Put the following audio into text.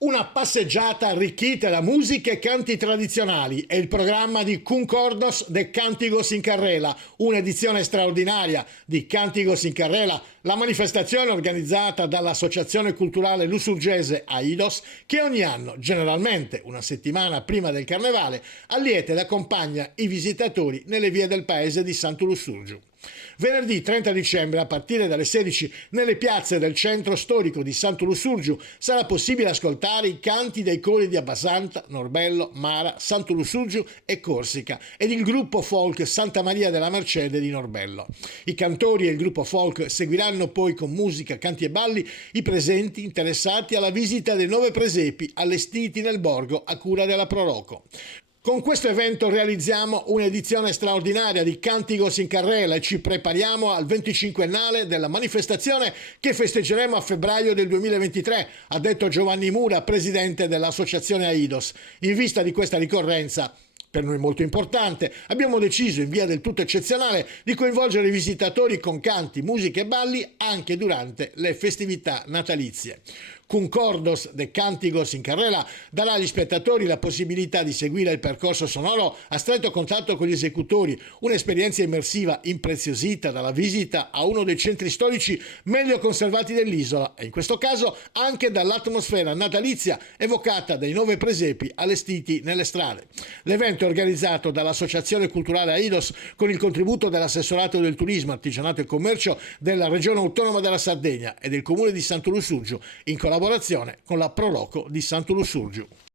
Una passeggiata arricchita da musiche e canti tradizionali è il programma di Concordos de Cânticos in Carrela, un'edizione straordinaria di Cânticos in Carrela, la manifestazione organizzata dall'Associazione Culturale Lussurgese AIDOS che ogni anno, generalmente una settimana prima del Carnevale, allieta ed accompagna i visitatori nelle vie del paese di Santu Lussurgiu. Venerdì 30 dicembre a partire dalle 16 nelle piazze del centro storico di Santu Lussurgiu sarà possibile ascoltare i canti dei cori di Abbasanta, Norbello, Mara, Santu Lussurgiu e Corsica ed il gruppo folk Santa Maria della Mercede di Norbello. I cantori e il gruppo folk seguiranno poi con musica, canti e balli i presenti interessati alla visita dei 9 presepi allestiti nel borgo a cura della Proloco. Con questo evento realizziamo un'edizione straordinaria di Cânticos in Carrela e ci prepariamo al 25ennale della manifestazione che festeggeremo a febbraio del 2023, ha detto Giovanni Mura, presidente dell'associazione AIDOS. In vista di questa ricorrenza, per noi molto importante, abbiamo deciso in via del tutto eccezionale di coinvolgere i visitatori con canti, musiche e balli anche durante le festività natalizie. Concordos de Cânticos in Carrela darà agli spettatori la possibilità di seguire il percorso sonoro a stretto contatto con gli esecutori, un'esperienza immersiva impreziosita dalla visita a uno dei centri storici meglio conservati dell'isola e in questo caso anche dall'atmosfera natalizia evocata dai 9 presepi allestiti nelle strade. L'evento è organizzato dall'Associazione Culturale AIDOS con il contributo dell'Assessorato del Turismo, Artigianato e Commercio della Regione Autonoma della Sardegna e del Comune di Santu Lussurgiu in collaborazione con la Proloco di Santu Lussurgiu.